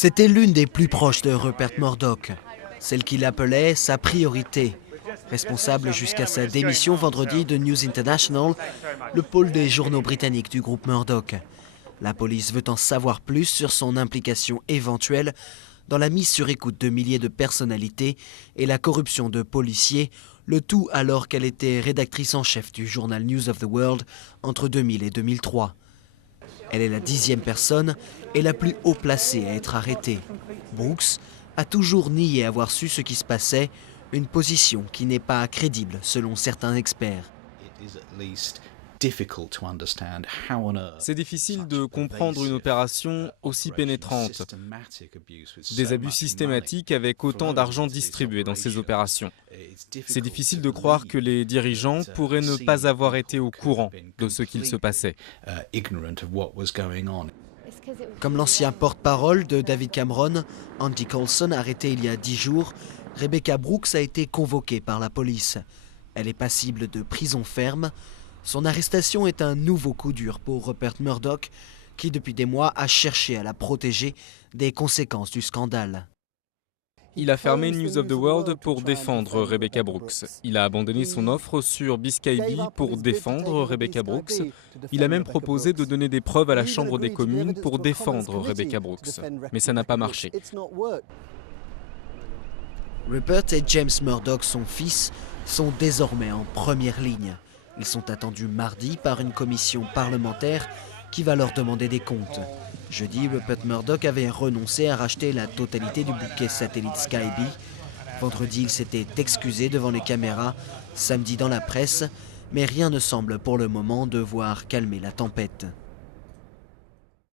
C'était l'une des plus proches de Rupert Murdoch, celle qu'il appelait sa priorité. Responsable jusqu'à sa démission vendredi de News International, le pôle des journaux britanniques du groupe Murdoch. La police veut en savoir plus sur son implication éventuelle dans la mise sur écoute de milliers de personnalités et la corruption de policiers, le tout alors qu'elle était rédactrice en chef du journal News of the World entre 2000 et 2003. Elle est la 10e personne et la plus haut placée à être arrêtée. Brooks a toujours nié avoir su ce qui se passait, une position qui n'est pas crédible selon certains experts. C'est difficile de comprendre une opération aussi pénétrante, des abus systématiques avec autant d'argent distribué dans ces opérations. C'est difficile de croire que les dirigeants pourraient ne pas avoir été au courant de ce qu'il se passait. Comme l'ancien porte-parole de David Cameron, Andy Coulson, arrêté il y a 10 jours, Rebekah Brooks a été convoquée par la police. Elle est passible de prison ferme. Son arrestation est un nouveau coup dur pour Rupert Murdoch, qui depuis des mois a cherché à la protéger des conséquences du scandale. Il a fermé News of the World pour défendre Rebekah Brooks. Il a abandonné son offre sur Biscay Bee pour défendre Rebekah Brooks. Il a même proposé de donner des preuves à la Chambre des communes pour défendre Rebekah Brooks. Mais ça n'a pas marché. Rupert et James Murdoch, son fils, sont désormais en première ligne. Ils sont attendus mardi par une commission parlementaire qui va leur demander des comptes. Jeudi, Rupert Murdoch avait renoncé à racheter la totalité du bouquet satellite Sky Bee. Vendredi, il s'était excusé devant les caméras, samedi dans la presse, mais rien ne semble pour le moment devoir calmer la tempête.